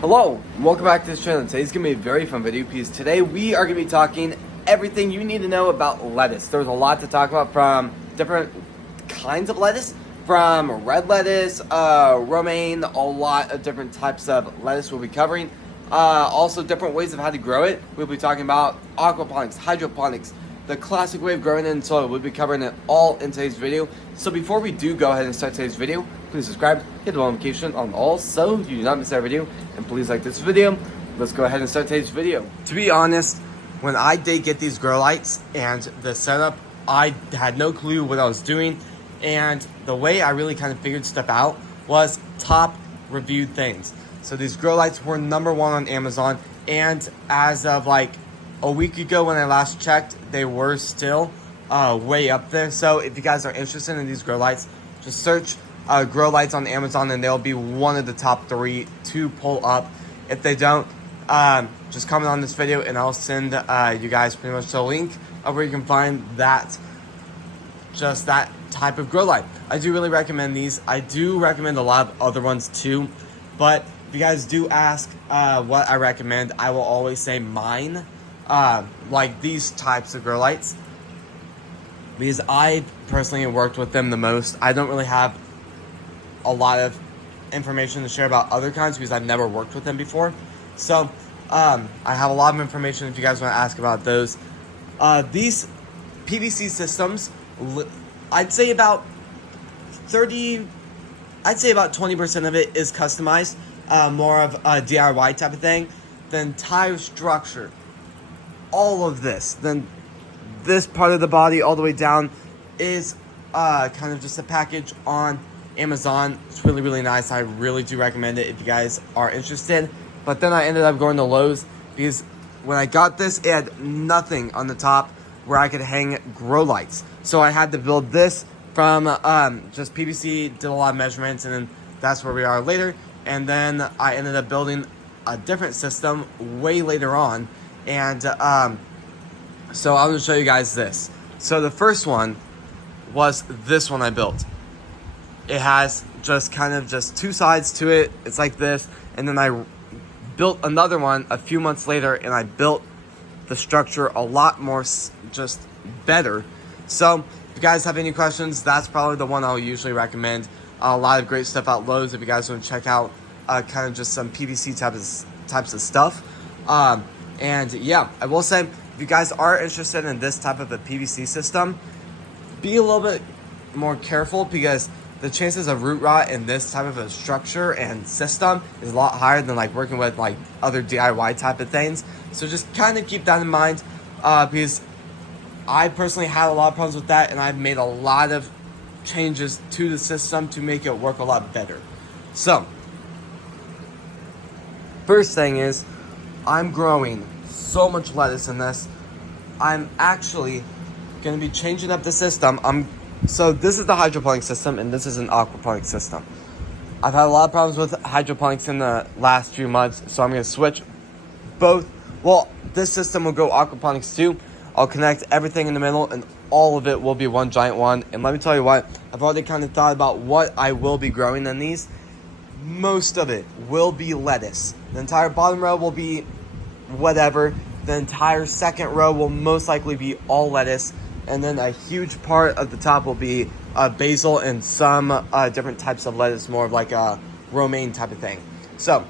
Hello, and welcome back to this channel. Today's going to be a very fun video because today we are going to be talking everything you need to know about lettuce. There's a lot to talk about, from different kinds of lettuce, from red lettuce, romaine, a lot of different types of lettuce we'll be covering. Also different ways of how to grow it. We'll be talking about aquaponics, hydroponics, the classic way of growing it in soil. We'll be covering it all in today's video. So before we do go ahead and start today's video, please subscribe, hit the notification on all so you do not miss our video, and please like this video. Let's go ahead and start today's video. To be honest, when I did get these grow lights and the setup, I had no clue what I was doing, and the way I really kind of figured stuff out was top reviewed things. So these grow lights were #1 on Amazon, and as of like a week ago when I last checked, they were still way up there. So if you guys are interested in these grow lights, just search grow lights on Amazon and they'll be one of the top 3 to pull up. If they don't, just comment on this video and I'll send you guys pretty much the link of where you can find that, just that type of grow light. I do really recommend these. I do recommend a lot of other ones too, but if you guys do ask what I recommend, I will always say mine. Like these types of grow lights, because I personally have worked with them the most. I don't really have a lot of information to share about other kinds because I've never worked with them before. So I have a lot of information if you guys want to ask about those. These PVC systems, I'd say about 20% of it is customized, more of a DIY type of thing. The entire structure, all of this, then this part of the body all the way down is kind of just a package on Amazon. It's really, really nice. I really do recommend it if you guys are interested. But then I ended up going to Lowe's because when I got this, it had nothing on the top where I could hang grow lights. So I had to build this from just PVC, did a lot of measurements, and then that's where we are later. And then I ended up building a different system way later on. And so I'm going to show you guys this. So the first one was this one I built. It has just kind of just 2 sides to it. It's like this. And then I built another one a few months later, and I built the structure a lot more just better. So if you guys have any questions, that's probably the one I'll usually recommend. A lot of great stuff at Lowe's if you guys want to check out kind of just some PVC types of stuff. And yeah, I will say, if you guys are interested in this type of a PVC system, be a little bit more careful because the chances of root rot in this type of a structure and system is a lot higher than like working with like other DIY type of things. So just kind of keep that in mind, because I personally had a lot of problems with that, and I've made a lot of changes to the system to make it work a lot better. So first thing is, I'm growing so much lettuce in this. I'm actually going to be changing up the system. So this is the hydroponic system, and this is an aquaponic system. I've had a lot of problems with hydroponics in the last few months, so I'm going to switch both. Well, this system will go aquaponics too. I'll connect everything in the middle, and all of it will be one giant one. And let me tell you what, I've already kind of thought about what I will be growing in these. Most of it will be lettuce. The entire bottom row will be whatever. The entire second row will most likely be all lettuce, and then a huge part of the top will be basil and some different types of lettuce, more of like a romaine type of thing. So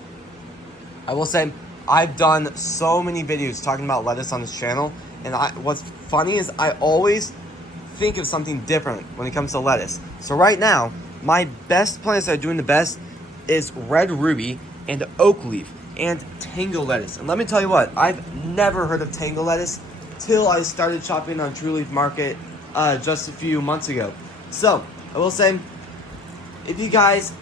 I will say, I've done so many videos talking about lettuce on this channel, and what's funny is I always think of something different when it comes to lettuce. So right now, my best plants that are doing the best is red ruby and oak leaf and tango lettuce. And let me tell you what, I've never heard of tango lettuce till I started shopping on True Leaf Market just a few months ago. So I will say, if you guys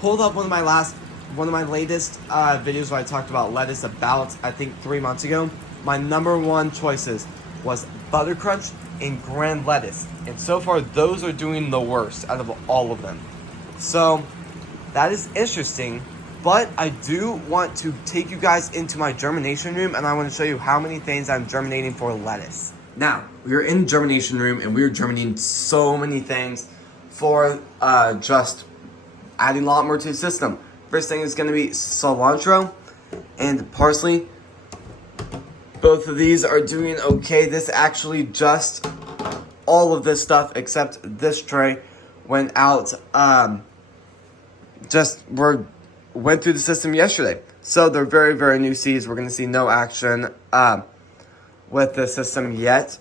pulled up one of my latest videos where I talked about lettuce about, I think 3 months ago, my #1 choices was butter crunch and grand lettuce, and so far those are doing the worst out of all of them. So that is interesting. But I do want to take you guys into my germination room, and I want to show you how many things I'm germinating for lettuce. Now, we are in germination room, and we are germinating so many things for just adding a lot more to the system. First thing is going to be cilantro and parsley. Both of these are doing okay. This actually just, all of this stuff except this tray went out, went through the system yesterday. So they're very, very new seeds. We're going to see no action with the system yet.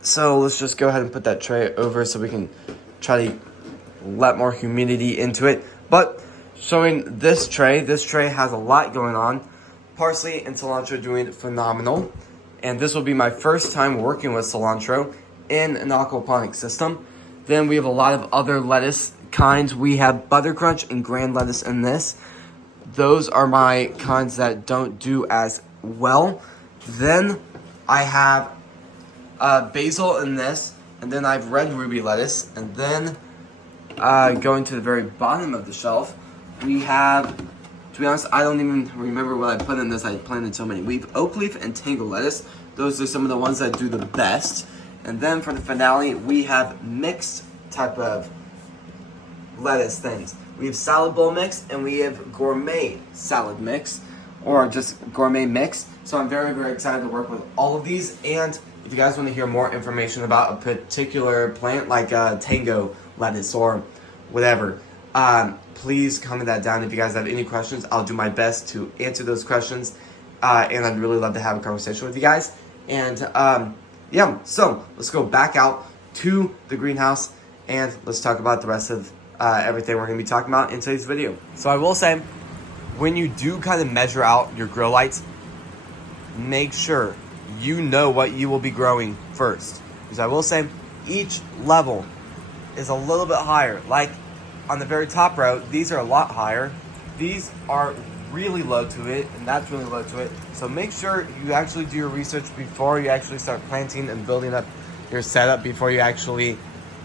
So let's just go ahead and put that tray over so we can try to let more humidity into it. But showing this tray has a lot going on. Parsley and cilantro doing phenomenal. And this will be my first time working with cilantro in an aquaponics system. Then we have a lot of other lettuce kinds. We have butter crunch and grand lettuce in this. Those are my kinds that don't do as well. Then I have basil in this, and then I have red ruby lettuce, and then going to the very bottom of the shelf, we have, to be honest, I don't even remember what I put in this. I planted so many. We have oak leaf and tango lettuce. Those are some of the ones that do the best. And then for the finale, we have mixed type of lettuce things. We have salad bowl mix, and we have gourmet salad mix, or just gourmet mix. So I'm very, very excited to work with all of these. And if you guys want to hear more information about a particular plant, like tango lettuce or whatever, please comment that down. If you guys have any questions, I'll do my best to answer those questions. And I'd really love to have a conversation with you guys. And yeah, so let's go back out to the greenhouse and let's talk about the rest of everything we're going to be talking about in today's video. So I will say, when you do kind of measure out your grow lights, make sure you know what you will be growing first. Because I will say, each level is a little bit higher. Like on the very top row, these are a lot higher. These are really low to it, and that's really low to it. So make sure you actually do your research before you actually start planting and building up your setup, before you actually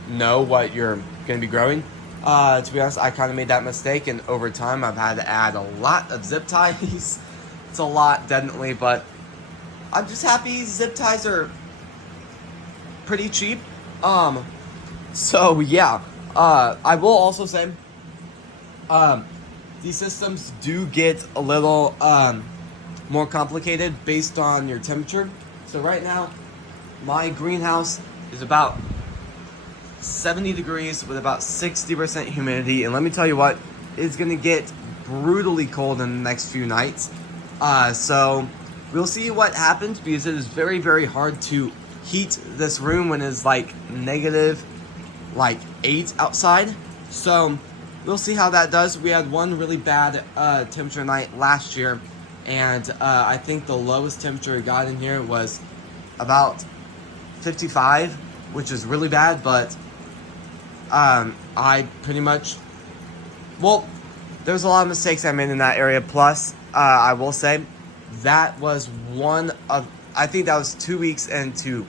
know what you're going to be growing. To be honest, I kind of made that mistake, and over time I've had to add a lot of zip ties. It's a lot, definitely, but I'm just happy zip ties are pretty cheap. So yeah, I will also say, these systems do get a little more complicated based on your temperature. So right now, my greenhouse is about 70 degrees with about 60% humidity. And let me tell you what, it's going to get brutally cold in the next few nights. So we'll see what happens, because it is very, very hard to heat this room when it's like negative like 8 outside. So we'll see how that does. We had one really bad temperature night last year, and I think the lowest temperature it got in here was about 55, which is really bad. But I pretty much, well, there's a lot of mistakes I made in that area. Plus, I will say that was one of, I think that was 2 weeks into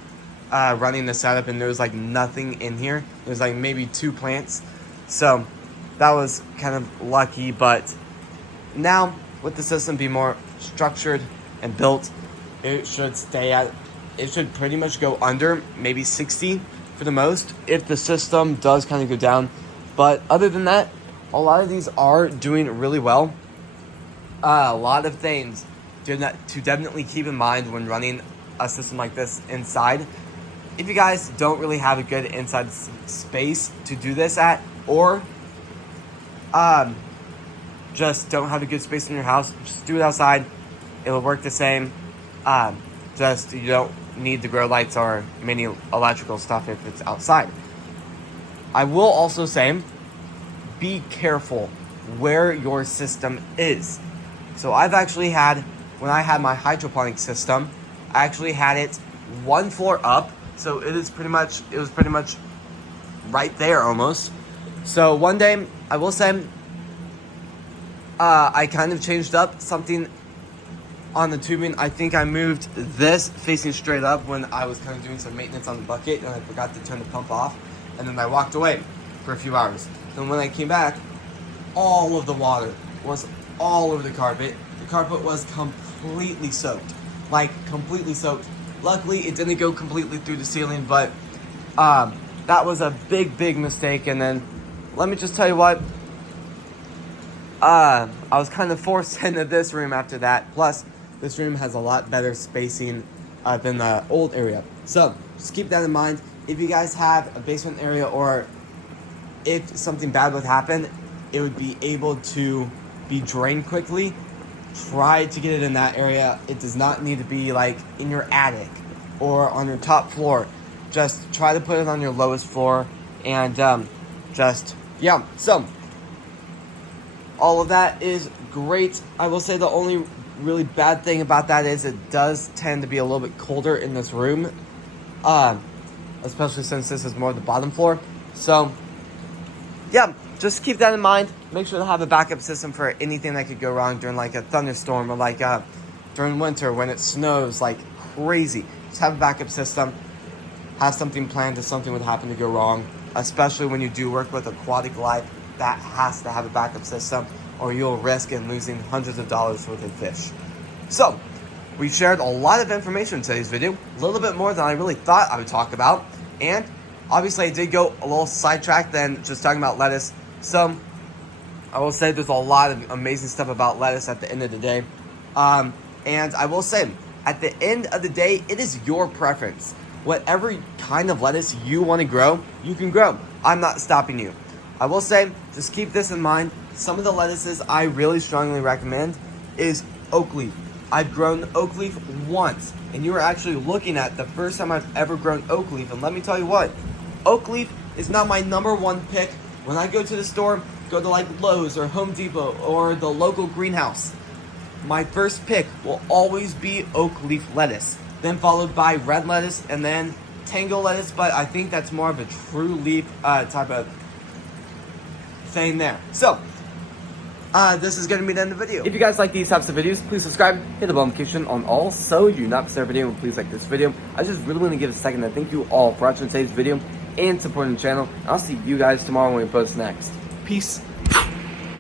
running the setup, and there was like nothing in here. There's like maybe 2 plants. So that was kind of lucky, but now with the system be more structured and built, it should it should pretty much go under maybe 60 for the most, if the system does kind of go down. But other than that, a lot of these are doing really well. A lot of things to definitely keep in mind when running a system like this inside. If you guys don't really have a good inside space to do this at, or just don't have a good space in your house, just do it outside. It'll work the same. Just you don't need the grow lights or many electrical stuff if it's outside. I will also say, be careful where your system is. So I've actually had, when I had my hydroponic system, I actually had it 1 floor up. So it was pretty much right there almost. So one day, I will say, I kind of changed up something on the tubing. I think I moved this facing straight up when I was kind of doing some maintenance on the bucket, and I forgot to turn the pump off, and then I walked away for a few hours. Then when I came back, all of the water was all over the carpet. The carpet was completely soaked, like completely soaked. Luckily, it didn't go completely through the ceiling, but that was a big, big mistake. And then let me just tell you what, I was kind of forced into this room after that. Plus, this room has a lot better spacing than the old area. So, just keep that in mind. If you guys have a basement area, or if something bad would happen, it would be able to be drained quickly. Try to get it in that area. It does not need to be like in your attic or on your top floor. Just try to put it on your lowest floor, and so all of that is great. I will say the only really bad thing about that is it does tend to be a little bit colder in this room, especially since this is more the bottom floor. So yeah, just keep that in mind. Make sure to have a backup system for anything that could go wrong during like a thunderstorm, or like during winter when it snows like crazy. Just have a backup system. Have something planned if something would happen to go wrong, especially when you do work with aquatic life. That has to have a backup system, or you'll risk in losing hundreds of dollars worth of fish. So, we shared a lot of information in today's video, a little bit more than I really thought I would talk about, and obviously I did go a little sidetracked than just talking about lettuce. So, I will say there's a lot of amazing stuff about lettuce at the end of the day. And I will say, at the end of the day, it is your preference. Whatever kind of lettuce you want to grow, you can grow. I'm not stopping you. I will say, just keep this in mind. Some of the lettuces I really strongly recommend is oak leaf. I've grown oak leaf once, and you are actually looking at the first time I've ever grown oak leaf. And let me tell you what, oak leaf is not my number one pick when I go to the store, go to like Lowe's or Home Depot or the local greenhouse. My first pick will always be oak leaf lettuce, then followed by red lettuce, and then tango lettuce, but I think that's more of a true leaf type of thing there. So, this is going to be the end of the video. If you guys like these types of videos, please subscribe, hit the bell notification on all so you do not miss our video, and please like this video. I just really want to give a second to thank you all for watching today's video and supporting the channel. I'll see you guys tomorrow when we post next. Peace.